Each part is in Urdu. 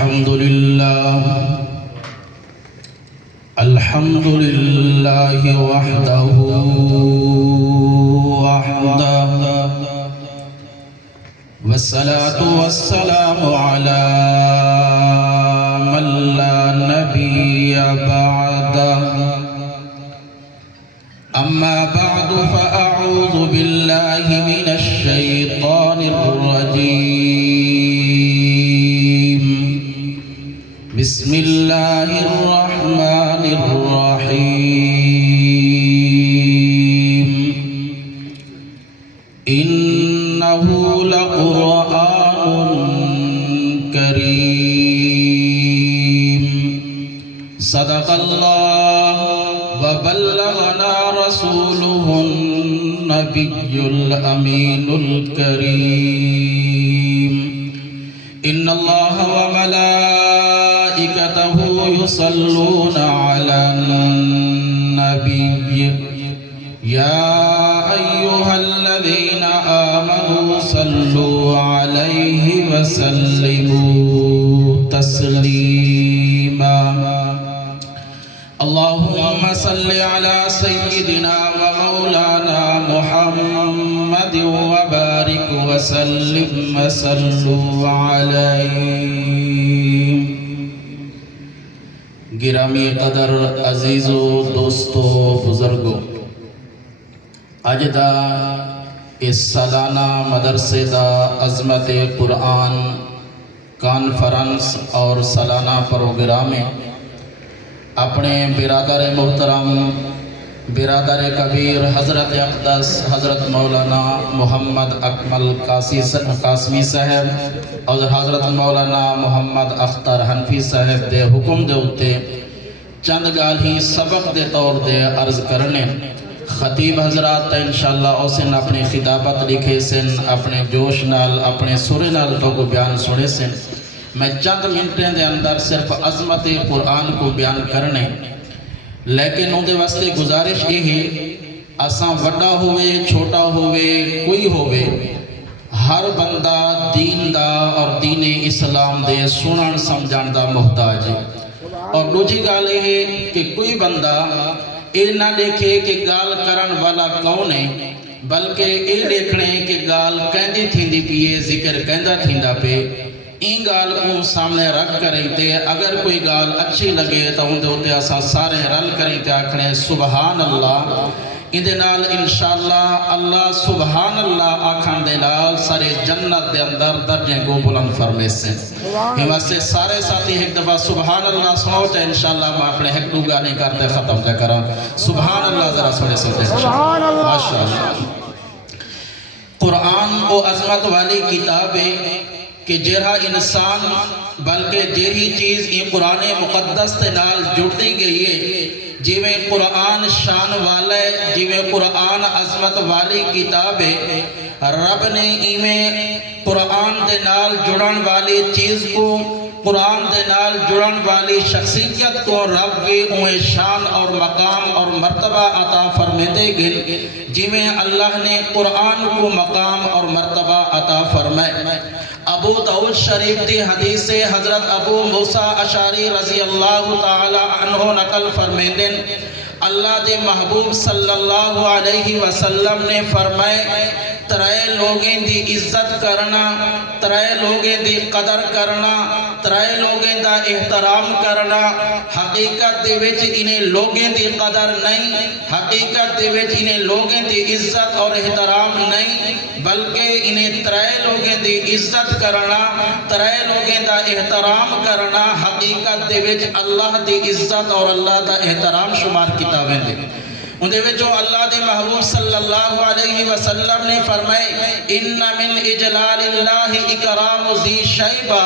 الحمد لله وحده والصلاة والسلام على من لا نبي بعده أما بعد فأعوذ بالله من الشيطان الرجيم بسم الله الرحمن الرحيم إنه لقرآن كريم صدق الله وبلغنا رسوله النبي الأمين الكريم إن الله وملائكته يصلون على النبي يا أيها الذين آمنوا صلوا عليه وسلموا تسليما اللهم صل على سيدنا ومولانا محمد وبارك وسلم وصلوا عليه گرامی قدر عزیزو دوستو بزرگو اج دا اس سالانہ مدرسے دا عظمت قرآن کانفرنس اور سالانہ پروگرام اپنے برادر محترم برادر کبیر حضرت اقدس حضرت مولانا محمد اکمل قاسمی صاحب اور حضرت مولانا محمد اختر حنفی صاحب دے حکم دے اتے چند گال ہی سبق دے طور دے عرض کرنے خطیب حضرات انشاءاللہ اوسن اپنے خطابت لکھے سن اپنے جوش نال اپنے سورے نال تو کو بیان سنے سن میں چند منٹیں دے اندر صرف عظمت قرآن کو بیان کرنے لیکن ان دے واسطے گزارش یہ ہے اساں وڈا ہوئے چھوٹا ہوئے کوئی ہوئے ہر بندہ دین دا اور دین اسلام دے سنن سمجھان دا محتاج ہے اور دوسری گال یہ ہے کہ کوئی بندہ اے نہ دیکھے کہ گال کرن والا کون ہے بلکہ اے دیکھنے کہ گال کہندی تھیندی پیے ذکر کہندہ تھیندا پہ این گال کو سامنے رکھ کریں تے اگر کوئی گال اچھی لگے تو ان دے ہوتے اساں سارے رل کریں تے آکھنے سبحان اللہ ان دے نال انشاءاللہ اللہ سبحان اللہ آکھن دے نال سارے جنت دے اندر درجے کو بلند فرمے سے ہم سے سارے ساتھی ایک دفعہ سبحان اللہ سنو تے انشاءاللہ میں اپنے حق دو گانے کرتے ختم جا کرا سبحان اللہ ذرا سنے سنتے سبحان اللہ ماشاءاللہ قرآن و عظمت والی کتاب ہے کہ جہاں انسان بلکہ جہی چیز یہ قرآن مقدس تے نال جڑتی گئی ہے جویں قرآن شان والا ہے جویں قرآن عظمت والی کتاب ہے رب نے ایویں قرآن دے نال جڑن والی چیز کو قرآن دے نال جڑن والی شخصیت کو رب کے اوہ شان اور مقام اور مرتبہ عطا فرمیتے گئے جویں اللہ نے قرآن کو مقام اور مرتبہ عطا فرمائے ابو داؤد شریف دی حدیث سے حضرت ابو موسیٰ اشعری رضی اللہ تعالی عنہ نقل فرمیدن اللہ دے محبوب صلی اللہ علیہ وسلم نے فرمائے ترائے لوگیں دی عزت کرنا ترائے لوگیں دی قدر کرنا ترائے لوگیں دا احترام کرنا حقیقت دے وچ انہیں لوگیں دی قدر نہیں حقیقت دے وچ انہیں لوگیں دی عزت اور احترام نہیں بلکہ انہیں ترائے لوگیں دی عزت کرنا ترائے لوگیں دا احترام کرنا حقیقت دے وچ اللہ دی عزت اور اللہ دا احترام شمار کتابیں دے ان دے جو اللہ دے محبوب صلی اللہ علیہ وسلم نے فرمائے ان من اجلال اللہ اکرام ذی شیبہ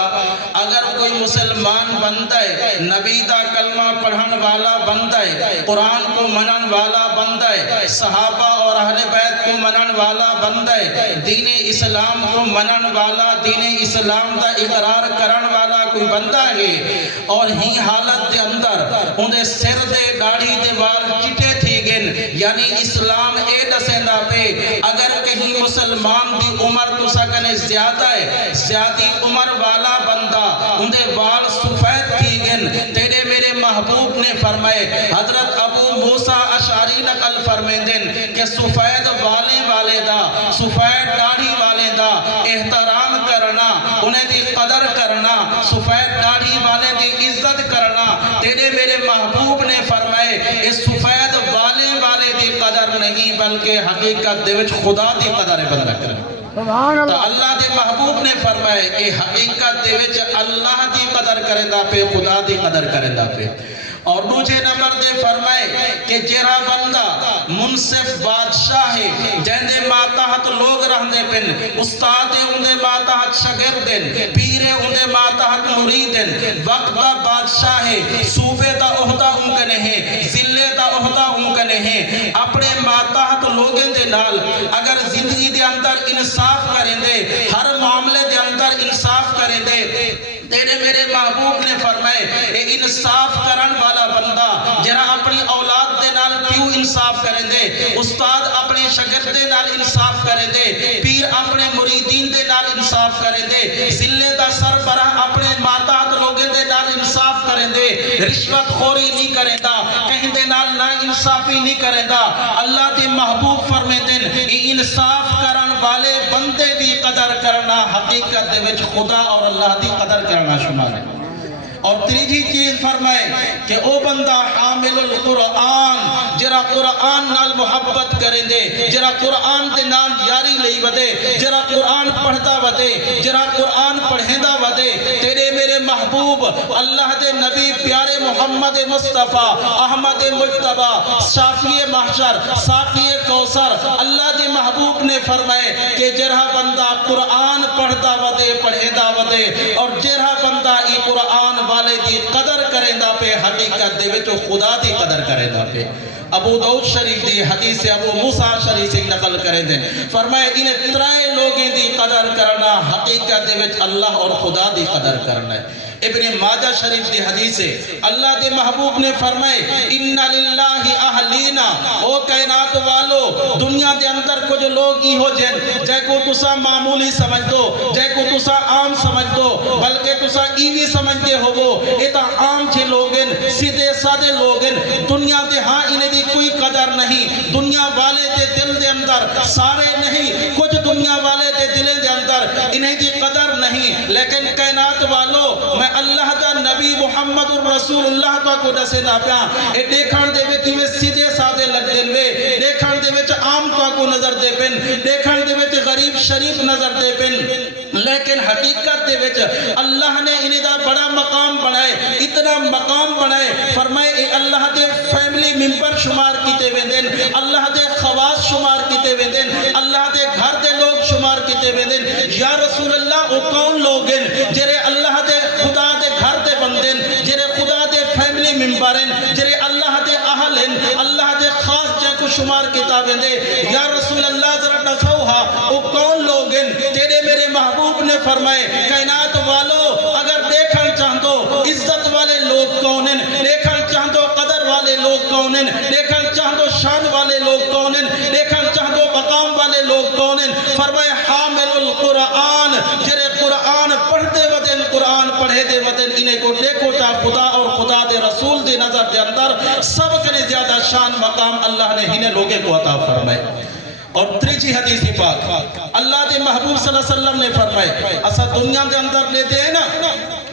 اگر کوئی مسلمان بندہ ہے نبی دا کلمہ پڑھن والا بندہ ہے قرآن کو منن والا بندہ ہے صحابہ اور اہل بیت کو منن والا بندہ ہے دین اسلام کو منن والا دین اسلام دا اقرار کرن والا کوئی بندہ ہے اور ہی حالت دے اندر ان دے سر دے داڑھی دے وال چٹے تھی گن یعنی اسلام اے دسیندہ پہ اگر کہیں مسلمان دی عمر تو سکنے زیادہ ہے زیادی عمر والا بندہ ان دے وال وال سفید کی گن تیرے میرے محبوب نے فرمائے حضرت ابو موسیٰ اشعری نقل فرمیندن کہ سفید والے دا سفید داڑھی والے دا احترام کرنا انہیں دی قدر کرنا سفید داڑھی والے دی عزت کرنا تیرے میرے محبوب نے فرمائے اس سفید والے دی قدر نہیں بلکہ حقیقت دے وچ خدا دی قدر ہے بندہ کرنا تو اللہ دے محبوب نے فرمائے اے حقیقت دے وچ اللہ دی قدر کریں دا پہ خدا دی قدر کریں دا پہ اور دوسرے نمبر دے فرمائے کہ جرا بندہ منصف بادشاہ ہے جہنے ماتحت لوگ رہنے پن استاد اندے ماتحت شگردن پیرے اندے ماتحت مریدن وقت دا بادشاہ ہے صوبے دا عہدہ انکنے ہیں ذلے دا عہدہ انکنے ہیں اپنے ماتحت لوگیں دے نال اگر زندگی دے اندر انصاف کریں دے ہر معاملے دے اندر انصاف کریں دے تیرے میرے محبوب نے فرمائے اے انصاف کرن والا بندہ جنہا اپنی اولاد دے نال کیوں انصاف کریں دے استاد اپنے شاگرد دے نال انصاف کریں دے پیر اپنے مریدین دے نال انصاف کریں دے ذلے دا سربراہ اپنے ماتحت لوگیں دے نال انصاف کریں دے رشوت خوری نہیں کریں دا کہیں دے نال نا انصافی نہیں کریں دا اللہ دے محبوب فرمیندن انصاف کرن والے بندے دی قدر کرنا حقیقت دے وچ خدا اور اللہ دی قدر کرنا شمار ہے اور تیجی چیز فرمائے کہ او بندہ حامل القرآن جرا قرآن نال محبت کریں دے جرا قرآن دے نال یاری لئی ودے جرا قرآن پڑھتا ودے جرا قرآن پڑھیندہ ودے تیرے میرے محبوب اللہ دے نبی پیارے محمد مصطفیٰ احمد مجتبہ شافی محشر صافی کوثر اللہ دے محبوب نے فرمائے کہ جرا بندہ قرآن پڑھتا ودے پڑھیندہ ودے اور جرا بندہ ای قرآن والے دی قدر کریں دا پہ حقیقت دے وچ خدا دی قدر کریں دا پہ ابو داؤد شریف دی حدیث ابو موسیٰ شریف سے نقل کریں دیں فرمائے انہیں ترائے لوگیں دی قدر کرنا حقیقت دے وچ اللہ اور خدا دی قدر کرنا ہے ابن ماجہ شریف دی حدیث ہے اللہ دے محبوب نے فرمائے اِنَّ لِلَّهِ أَهْلِينَ او کائنات والو دنیا دے اندر کچھ لوگ ہی ہو جن جے کو تسا معمولی سمجھ دو جے کو تسا عام سمجھ دو بلکہ تسا ایوی سمجھتے ہو وہ ایتا عام چھے لوگن سیدھے سادے لوگن دنیا دے ہاں انہیں دی کوئی قدر نہیں دنیا والے دے دل دے اندر سارے نہیں کچھ دنیا والے دے دل دے اندر انہیں دی قدر نہیں لیکن کائنات والو میں اللہ دا نبی محمد الرسول اللہ تو کو دسے نہ پیا اے دیکھن دے وچ میں سیدھے سادے لگ دین وے دیکھن دے وچ عام تو کو نظر دے پن دیکھن دے وچ غریب شریف نظر دے پن لیکن حقیقت دے وچ اللہ نے انہیں دا بڑا مقام بنائے اتنا مقام بنائے فرمائے اے اللہ دے فیملی ممبر شمار کیتے ویندن اللہ دے خواص شمار کیتے ویندن اللہ دے گھر دے لوگ شمار کیتے ویندن یا رسول اللہ او کون لوگن جرے اللہ دے خدا دے گھر دے بندن جرے خدا دے فیملی ممبرن جرے اللہ دے اہلن اللہ دے خاص جے کو شمار کتابیں دے یا رسول اللہ ذرا نسوہا او کون لوگن تیرے میرے محبوب نے فرمائے کائنات والو اگر دیکھن چاہتو عزت والے لوگ کونن دیکھن چاہتو قدر والے لوگ کونن دیکھن چاہتو شان والے لوگ کونن دیکھن چاہتو مقام والے لوگ کونن فرمائے حامل القرآن جرے قرآن پڑھتے ودن قرآن پڑھے دے ودن انہیں کو دیکھو چاہ خدا اور خدا دے رسول دے نظر دے اندر سب کرے زیادہ شان مقام اللہ نے ہی نے لوگے کو عطا فرمائے اور تریجی حدیثی پاک اللہ دے محبوب صلی اللہ علیہ وسلم نے فرمائے اسا دنیا دے اندر لے دے نا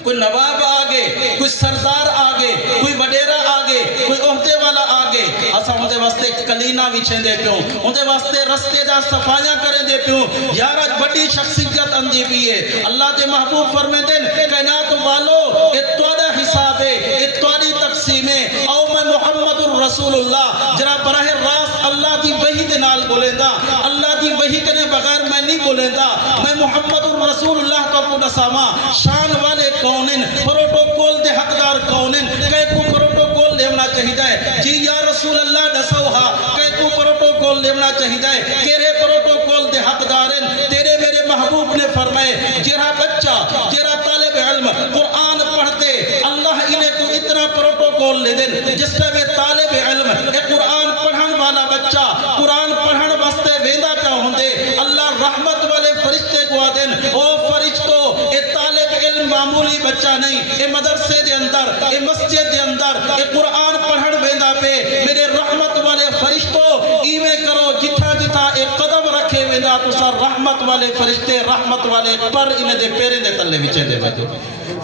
کوئی نواب آگے کوئی سردار آگے کوئی وڈیرہ آگے کوئی عہدے والا آگے اسا ان دے واسطے کلینا وچھیں دے پیوں ان دے واسطے رستے دا صفائیاں کریں دے پیوں یار آج بڑی شخصیت اندھی بھی ہے اللہ دے محبوب فرمائے دیں کائنات والو اتوادہ حساب ہے اتوادی تقسیم ہے او میں محمد الرسول اللہ جرا براہ راست اللہ دی وحی دے نال بولے دا اللہ دی وحی کنے بغیر میں نہیں بولے دا میں محمد الرسول اللہ کا کو نسامہ شان والے کونن پروٹوکول دے حقدار کونن کہے کو پروٹوکول لیونا چاہیدہ ہے جی یا رسول اللہ نسوہا کہے کو پروٹوکول لیونا چاہیدہ ہے کہرے پروٹوکول دے حقدارن تیرے میرے محبوب نے فرمائے جرا بچہ جرا طالب علم قرآن پڑھتے اللہ انہیں تو اتنا پروٹوکول لے دن جس طرح میں طالب علم ایک قرآن پڑھن والا بچہ قرآن پڑھن واسطے ویدہ پہ ہوندے اللہ رحمت والے فرشتے کو آدن او فرشتو اے طالب علم معمولی بچہ نہیں، اے مدرسے دے اندر، اے مسجد دے اندر، اے قرآن پڑھن ویندا پہ میرے رحمت والے فرشتوں ایویں کرو جتھا جتھا اے قدم رکھے ویندا تسا رحمت والے فرشتے رحمت والے پر انہیں دے پیرے دے تلے وچے دے وجو۔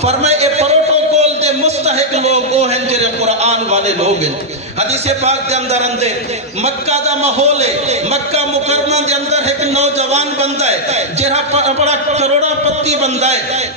فرمائے اے پروٹوکول دے مستحق لوگ وہ ہیں جنہیں قرآن والے لوگ ہیں۔ حدیث پاک دے اندر اندے مکہ دا ماحول ہے، مکہ مکرمہ دے اندر ایک نوجوان بندہ ہے جہاں بڑا کروڑا پتی بندہ ہے،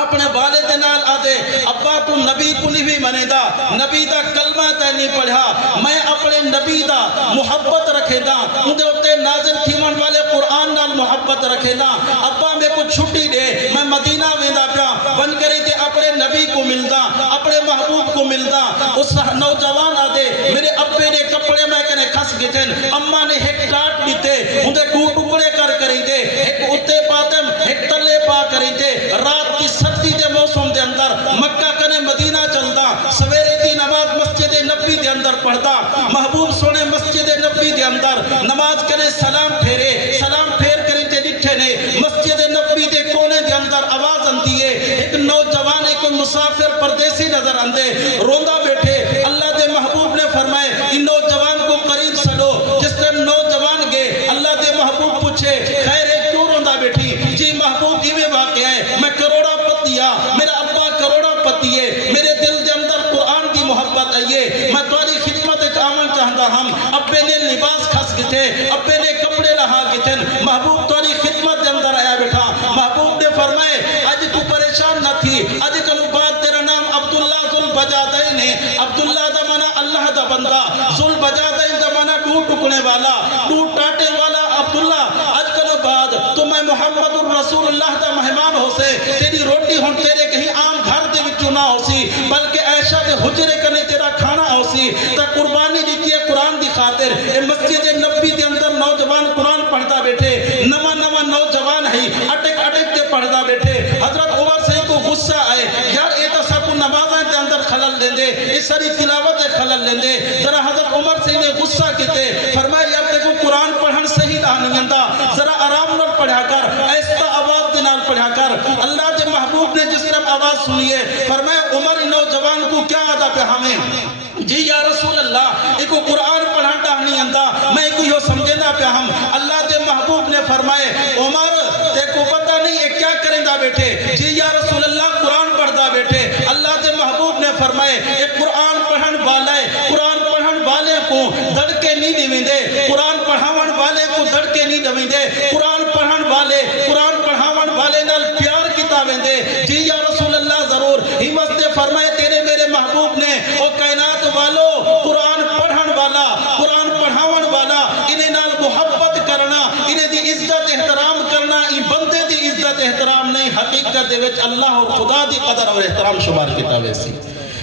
اپنے والد نال آدھے ابا تو نبی کو نہیں بھی منے دا، نبی دا کلمہ تے نہیں پڑھا، میں اپنے نبی دا محبت رکھے دا، اندے ہوتے نازل تھیمن والے قرآن نال محبت رکھے دا، ابا میں کو چھٹی دے میں مدینہ ویندا پیا بن کرے تے اپنے نبی کو ملدا، اپنے محبوب کو ملدا۔ اس نوجوان آدھے میرے ابے نے کپڑے میں کنے کھس گئے، اماں نے ایک ٹاٹ دیتے اندے دو ٹکڑے کر کریں دے، ایک اتے پاتم ایک تلے پا کریں دے، رات کی سردی دے موسم دے اندر مکہ کنے مدینہ چلدا، سویرے دی نماز مسجد نبی دے اندر پڑھدا، محبوب سونے مسجد نبی دے اندر نماز کنے سلام پھیرے، سلام پھیر کریں تے ڈٹھے نے مسجد نبی دے کونے دے اندر آواز آندی ہے، ایک نوجوان ایک مسافر پردیسی نظر آندے روندا بیٹھے، اللہ دے محبوب نے فرمائے ان نوجوان کو قریب سلو، جس طرح نوجوان گئے اللہ دے محبوب پوچھے خیر ہے کیوں روندا بیٹھی؟ جی محبوب یہ واقع ہے میں کروڑا پتیا، میرا ابا کروڑا پتی ہے، میرے دل دے اندر قرآن کی محبت آئیے، میں تمہاری خدمت آمن چاہتا ہم، ابے نے لباس کھس گئے تھے، ابے نے کپڑے لہا گئے تھے، محبوب تمہاری خدمت دے اندر آیا بیٹھا۔ محبوب نے فرمائے آج تو پریشان نہ تھی، آج کلو بعد تیرا نام عبداللہ ذوالبجادین ہے، عبداللہ دا منا اللہ دا بندہ، ذوالبجادین دا منا دو ٹکنے والا، دو ٹاٹے والا عبداللہ، آج کلو بعد تو میں محمد الرسول اللہ دا مہمان ہو سے، تیری روٹی ہن تیرے کہیں عام گھر دے وچوں نہ ہو سی بلکہ عائشہ دے حجرے کنے تیرا کھانا ہو سی، تا قربانی دیتی ہے قرآن دی خاطر۔ اے مسجد نبی دے اندر نوجوان قرآن پڑھتا بیٹھے، نواں نواں نوجوان ہے اٹک اٹک کے پڑھتا بیٹھے، حضرت عمر سے کو غصہ آئے یار اے تا سب نمازاں دے اندر خلل لیندے، اس ساری تلاوت دے خلل لیندے، ذرا حضرت عمر سے نے غصہ کیتے، فرمایا یار تے کو قرآن پڑھن صحیح نہیں ہندا، ذرا آرام نال پڑھا کر، ایسا آواز دے نال پڑھا کر۔ اللہ دے محبوب نے جس طرح آواز سنیے فرمایا عمر نوجوان کو کیا آدھا پہ ہمیں؟ جی یا رسول اللہ ایک قرآن پڑھنٹا نہیں ہندا، میں ایک ہی سمجھنا پہ ہم۔ اللہ دے محبوب نے فرمائے عمر تے کو پتہ نہیں ہے کیا کریں دا بیٹھے؟ جی یا رسول اللہ قرآن پڑھدا بیٹھے۔ اللہ دے محبوب نے فرمائے ایک قرآن پڑھن والا ہے، قرآن پڑھن والے کو دڑکے نہیں دیویں دے، قرآن پڑھاون والے کو دڑکے نہیں دیویں دے، قرآن پڑھن والے قرآن پڑھاون والے نال پیار کتاویں دے۔ جی یا رسول اللہ ضرور ہی واسطے فرمائے تیرے میرے محبوب نے او کائنات والو قرآن پڑھن والا قرآن پڑھاون والا انہیں نال محبت کرنا، انہیں دی عزت احترام کرنا، ای بندے دی عزت احترام نہیں، حقیقت دے وچ اللہ اور خدا دی قدر اور احترام شمار کتاویں سی۔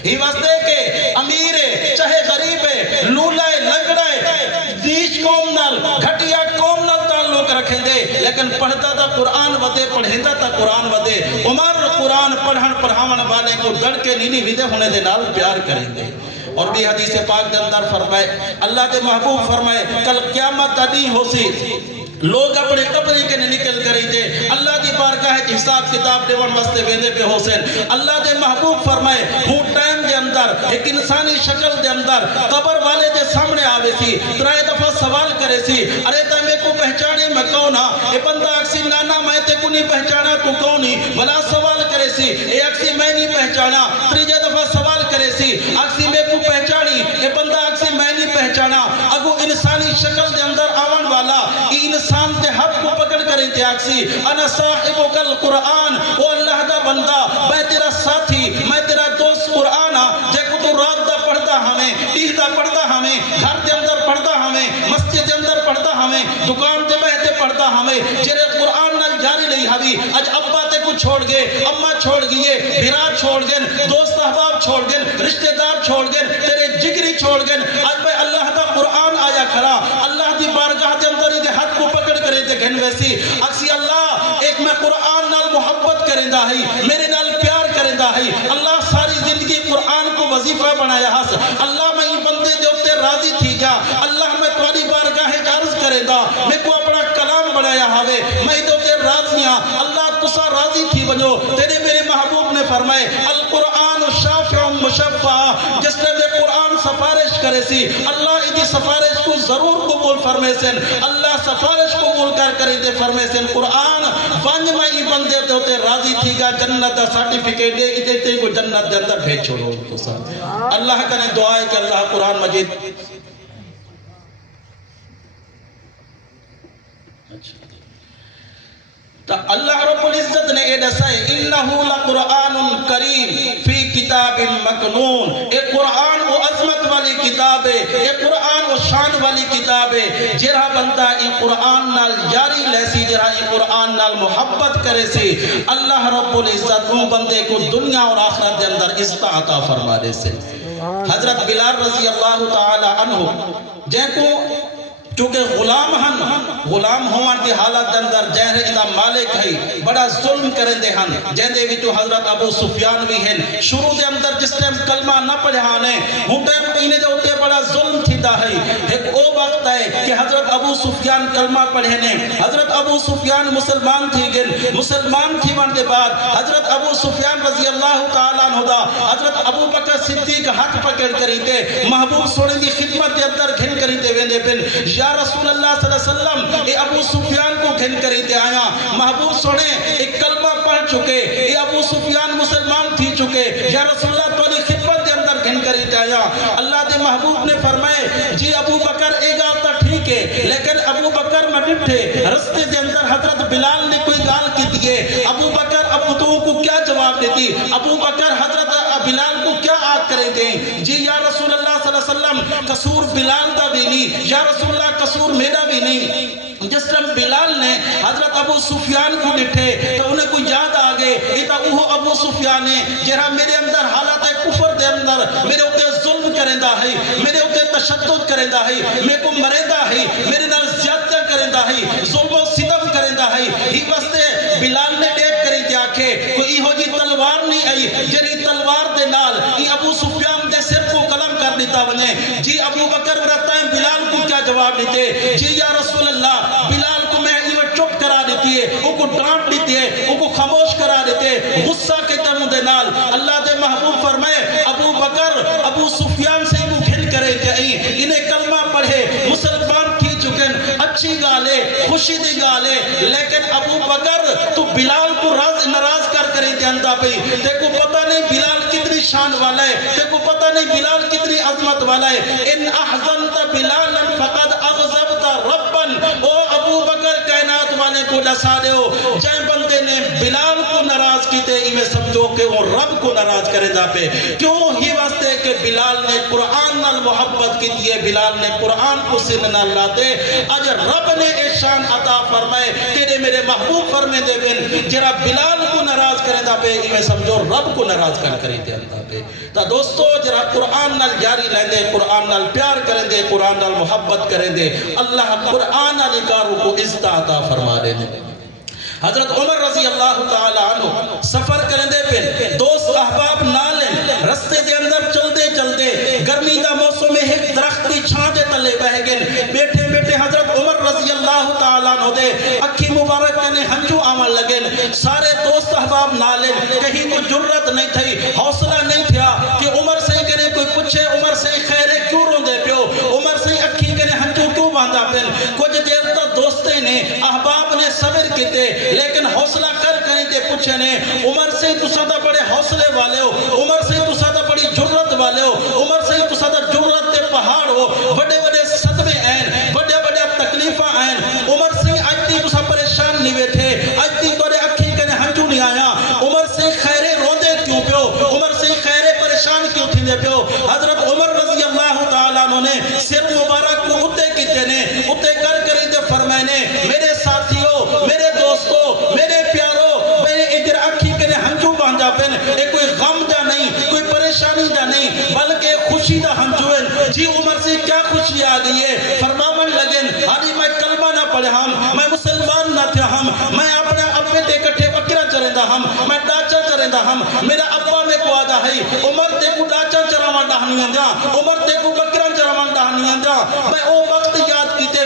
ہی واسطے کہ امیر ہے چاہے غریب ہے، لولا ہے لنگڑا ہے، نیچ قوم نال گھٹیا قوم نال تعلق رکھیں دے، لیکن پڑھتا تا قرآن ودے پڑھیندا تا قرآن ودے۔ عمر قرآن پڑھن پڑھاون والے کو دڑ کے نہیں ودے ہونے دے نال پیار کریں گے۔ اور بھی حدیث پاک کے اندر فرمائے اللہ کے محبوب فرمائے کل قیامت دی ہو سی لوگ اپنے قبری کے نکل کریں دے، اللہ دی بارگاہ حساب کتاب دیون واسطے ویندے پہ حسین۔ اللہ دے محبوب فرمائے ہوں ٹائم دے اندر ایک انسانی شکل دے اندر قبر والے دے سامنے آوے سی، ترائے دفعہ سوال کرے سی ارے تا میں کو پہچانے میں کون ہاں؟ اے بندہ اکسی نانا میں تے کو نہیں پہچانا تو کونی؟ بلا سوال کرے سی اے اکسی میں نہیں پہچانا، تریجہ دفعہ سوال کرے سی اکسی میں کو پہچانی، اے بندہ اکسی میں نہیں پہچانا۔ اگو انسانی شکل دے اندر آون والا انسان دے حق کو پکڑ کریں تے آکسی انا صاحبک القرآن، او اللہ دا بندہ میں تیرا ساتھی میں تیرا دوست قرآن ہاں، جے کو تو رات دا پڑھتا ہمیں، ٹیہ دا پڑھتا ہمیں، گھر دے اندر پڑھتا ہمیں، مسجد دے اندر پڑھتا ہمیں، دکان دے بہتے پڑھتا ہمیں، جرے قرآن نال جاری نہیں ہوئی اج ابا تے کو چھوڑ گئے، اماں چھوڑ گئے، بھرا چھوڑ گئے، دوست احباب چھوڑ گئے، رشتہ دار چھوڑ گئے، تیرے جگری چھوڑ گئے، اج بھائی اللہ دا قرآن آیا کھڑا، اللہ دی بارگاہ دے اندر دے ہاتھ کو پکڑ کرے تے گھن ویسی اکسی اللہ ایک میں قرآن نال محبت کریں دا ہے، میرے نال پیار کریں دا ہے، اللہ ساری زندگی قرآن کو وظیفہ بنایا ہاس، اللہ میں یہ بندے جو تے راضی تھی جا، اللہ میں تمہاری بارگاہ عرض کریں دا، میں کو اپنا کلام بنایا ہاوے، میں جو تے راضیاں اللہ تسا راضی تھی بنو۔ تیرے میرے محبوب نے فرمائے مشفع جس نے دے قرآن سفارش کرے سی اللہ ادھی سفارش کو ضرور قبول فرمے سن اللہ سفارش قبول کریں دے فرمے سن قرآن وانج میں بندے تے ہوتے راضی تھی گا جنت دا سرٹیفکیٹ دے ادھے تے کو جنت دے اندر بھیج چھوڑو تو ساتھ اللہ کنے دعا ہے کہ اللہ قرآن مجید تا اللہ رب العزت نے اے دسائے انہو لقرآن کریم فی کتاب مکنون اے قرآن و عظمت والی کتاب ہے اے قرآن و شان والی کتاب ہے جرہ بندہ ای قرآن نال جاری لیسی جرہ ای قرآن نال محبت کرے سی اللہ رب العزت وہ بندے کو دنیا اور آخرت دے اندر عطا فرما دے سے حضرت بلال رضی اللہ تعالی عنہ جن کو چونکہ غلام ہوان کی حالت دے اندر جہر ادا مالک ہے بڑا ظلم کریں دے ہن جہدے بھی تو حضرت ابو سفیان بھی ہیں شروع دے اندر جس ٹائم کلمہ نہ پڑھانے ہوں ٹائم انہیں دے ہوتے بڑا ظلم تھی دا ہے ایک او وقت ہے کہ حضرت ابو سفیان کلمہ پڑھنے حضرت ابو سفیان مسلمان تھی گن مسلمان تھی من دے بعد حضرت ابو سفیان رضی اللہ تعالیٰ عنہ دا حضرت ابو بکر صدیق ہاتھ پکڑ کری تے محبوب سونے دی خدمت دے اندر گھن کری تے ویندے پن یا رسول اللہ صلی اللہ علیہ وسلم اے ابو سفیان کو گھن کری تے آیا محبوب سونے ایک کلمہ پڑھ چکے اے ابو سفیان مسلمان تھی چکے یا رسول اللہ تو دی خدمت دے اندر گھن کری تے آیا اللہ دے محبوب نے فرمائے جی ابو بکر اے گال تا ٹھیک ہے لیکن ابو بکر مڈٹھے رستے دے اندر حضرت بلال نے کوئی گال کی دیئے ابو بکر ابو تو کو کیا جواب دیتی ابو بکر حضرت بلال کو کیا آگ کریں گے جی یا رسول اللہ صلی اللہ علیہ وسلم قصور بلال دا بھی نہیں یا رسول اللہ قصور میرا بھی نہیں جس طرح بلال نے حضرت ابو سفیان کو لٹھے تو انہیں کوئی یاد آگے ایتا وہ ابو سفیان ہے جہاں میرے اندر حالات کفر دے اندر میرے ہوتے ظلم کرندہ ہے میرے ہوتے تشدد کرندہ ہے میرے کو مرندہ ہے میرے نال زیادہ کرندہ ہے ظلم و ستم کرندہ ہے ہی واسطے بلال نے ڈیٹ کری دیا کہ کوئی ہو جی تلوار نہیں آئی جری تلوار دے نال ای ابو سفیان دے سر کو قلم کر دیتا بنے جی ابو بکر برتا ہے بلال کو کیا جواب دیتے جی یا رسول اللہ بلال کو میں ایوہ چپ کرا دیتی ہے او کو ڈانٹ دیتی ہے او کو خاموش کرا دیتے غصہ کے تمہ دے نال اللہ دے محبوب فرمائے ابو بکر ابو سفیان سے کو گھن کرے کہ انہیں کلمہ پڑھے مسلمان کی چکن اچھی گالے خوشی دی گالے لیکن ابو بکر تو بلال کو ناراض کرے تے اندہ پہ تے کو پتہ نہیں بلال کتنی شان والا ہے تے کو پتہ نہیں بلال کتنی عظمت والا ہے ان احزنت بلالا فقد اغضبت ربا او ابو بکر کائنات والے کو ڈسا دے ہو جائے بندے نے بلال کو ناراض کی تے میں سمجھو کہ وہ رب کو ناراض کرے دا پہ کیوں ہی واسطے کہ بلال نے قرآن نال محبت کی دیئے بلال نے قرآن کو سن نال لاتے آج رب نے احسان عطا فرمائے تیرے میرے محبوب فرمے دے بن جرا بلال کو ناراض کرے دا پہ میں سمجھو رب کو ناراض کرے دے دا پہ تا دوستو جرا قرآن نال جاری رہ دے قرآن نال پیار کریں دے قرآن نال محبت کریں دے اللہ قرآن علی کارو کو عزت عطا فرما دے دے حضرت عمر رضی اللہ تعالی عنہ سفر کریں دے پھر دوست احباب نالیں رستے دے اندر چل دے گرمی دا موسم میں ایک درخت کی چھان دے تلے بہ گئے بیٹھے بیٹھے حضرت عمر رضی اللہ تعالی عنہ دے اکھی مبارک کنے ہنجو آمن لگے سارے دوست احباب نالیں کہیں کوئی جرت نہیں تھی حوصلہ نہیں تھیا کہ عمر سے کنے کوئی پوچھے عمر سے خیرے کیوں رو دے پیو عمر سے اکھی کنے ہنجو کیوں باندھا پین کچھ دیر تک دوستے نے احباب نے صبر کیتے لیکن حوصلہ کریں تے پوچھے نے عمر سے تو سادہ بڑے حوصلے والے ہو عمر سے تو سادہ بڑی جرت والے ہو عمر سے تو سادہ جرت تے پہاڑ ہو بڑے بڑے صدمے ہیں بڑے بڑے تکلیفہ ہیں عمر سے آجتی تو سب پریشان نہیں بیٹھے آجتی توڑے اکھی کنے ہنجو نہیں آیا عمر سے خیرے روندے کیوں پیو عمر سے خیرے پریشان کیوں تھی دے پیو حضرت عمر رضی اللہ تعالیٰ نے سر مبارک کو اتے کیتے نے اتے کر دے فرمائنے میرے ساتھیوں میرے دوستوں میرے پیاروں میرے ادھر اکھی کنے ہنجو باندھا پین ایک کوئی غم دا نہیں کوئی پریشانی دا نہیں بلکہ خوشی دا ہنجو ہے جی عمر سے کیا خوشی آگئی ہے فرمامن لگن ہانی میں کلمہ نہ پڑھے میں مسلمان نہ تھے میں اپنے اپنے تے کٹھے بکرہ چرندہ میں ڈاچا چرندہ میرا ابا میں کو آدھا ہے عمر تے کو ڈاچا چرامان ڈاہنیاں جا عمر تے کو بکرہ چرامان ڈاہنیاں جا میں او وقت یاد کیتے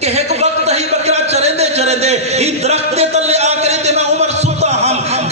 کہ ایک وقت ہی بکرہ چرے دے ہی درخت دے تلے آ کرے تے میں عمر ستا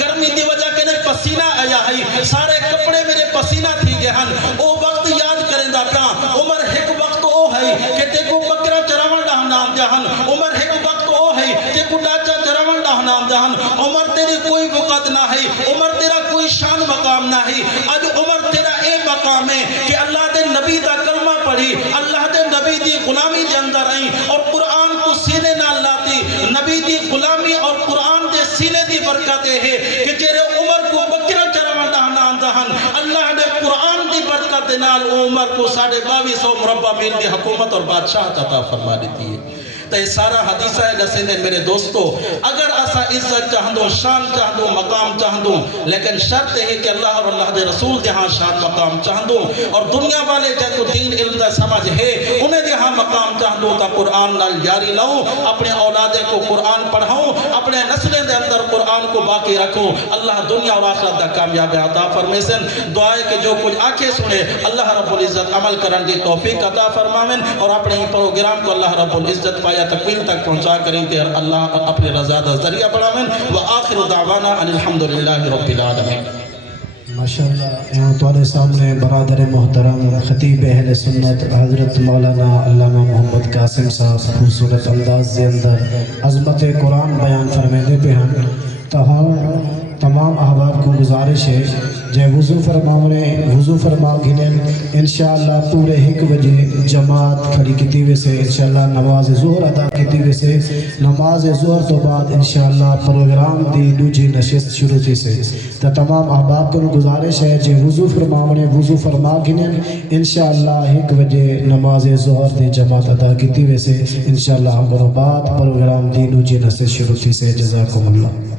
گرمی دی وجہ کے نے پسینہ آیا ہے سارے کپڑے میرے پسینہ تھی گئے ہن او وقت یاد کریں دا پیا عمر ایک وقت او ہے کہ تے کو بکرا چراون دا نام دے ہن عمر ایک وقت او ہے تے کو ڈاچا چراون دا نام دے ہن عمر تیری کوئی وقت نہ ہے عمر تیرا کوئی شان مقام نہ ہے اج عمر تیرا اے مقام ہے کہ اللہ دے نبی دا کلمہ پڑھی اللہ دے نبی دی غلامی دے اندر آئی اور قرآن کو سینے نال لاتی نبی دی غلامی اور قرآن دے سینے دی برکتیں ہے کہ جیرے عمر کو بکرا چراون دا نام دے ہن اللہ دے قرآن دی برکت نال عمر کو 2250 مربع میل دی حکومت اور بادشاہ عطا فرما دیتی ہے تو یہ سارا حدیثہ ہے گسے میرے دوستو اگر اسا عزت چاہندو شان چاہندو مقام چاہندو لیکن شرط ہے کہ اللہ اور اللہ دے رسول دے ہاں شان مقام چاہندو اور دنیا والے جن کو دین علم دا سمجھ ہے انہیں دے ہاں مقام چاہندو تا قرآن نال جاری لاؤ اپنے اولادے کو قرآن پڑھاؤ اپنے نسلیں دے اندر قرآن کو باقی رکھو اللہ دنیا اور آخرت دا کامیاب عطا فرمیسن دعائے کہ جو کچھ آنکھیں سنے اللہ رب العزت عمل کرن دی توفیق عطا فرماویں اور اپنے پروگرام کو اللہ رب العزت پایا تکمیل تک پہنچا کریں تے اللہ اپنے رضا دا ذریعہ بڑھاویں وآخر دعوانا ان الحمدللہ رب العالمین ماشاءاللہ تمہارے سامنے برادر محترم خطیب اہل سنت حضرت مولانا علامہ محمد قاسم صاحب خوبصورت انداز دے اندر عظمت قرآن بیان فرمیندے پہ ہم تمام احباب کو گزارش ہے جے وضو فرما گھنیں انشاءاللہ پورے 1 بجے جماعت کھڑی کیتی ویسے انشاءاللہ نماز ظہر ادا کیتی ویسے نماز ظہر تو بعد انشاءاللہ پروگرام دی دوجی نشست شروع تھی سے تو تمام احباب کو گزارش ہے جے وضو فرما گھنیں انشاءاللہ 1 بجے نماز ظہر دی جماعت ادا کیتی ویسے انشاءاللہ ہم بعد پروگرام دی دوجی نشست شروع تھی سے جزاکم اللہ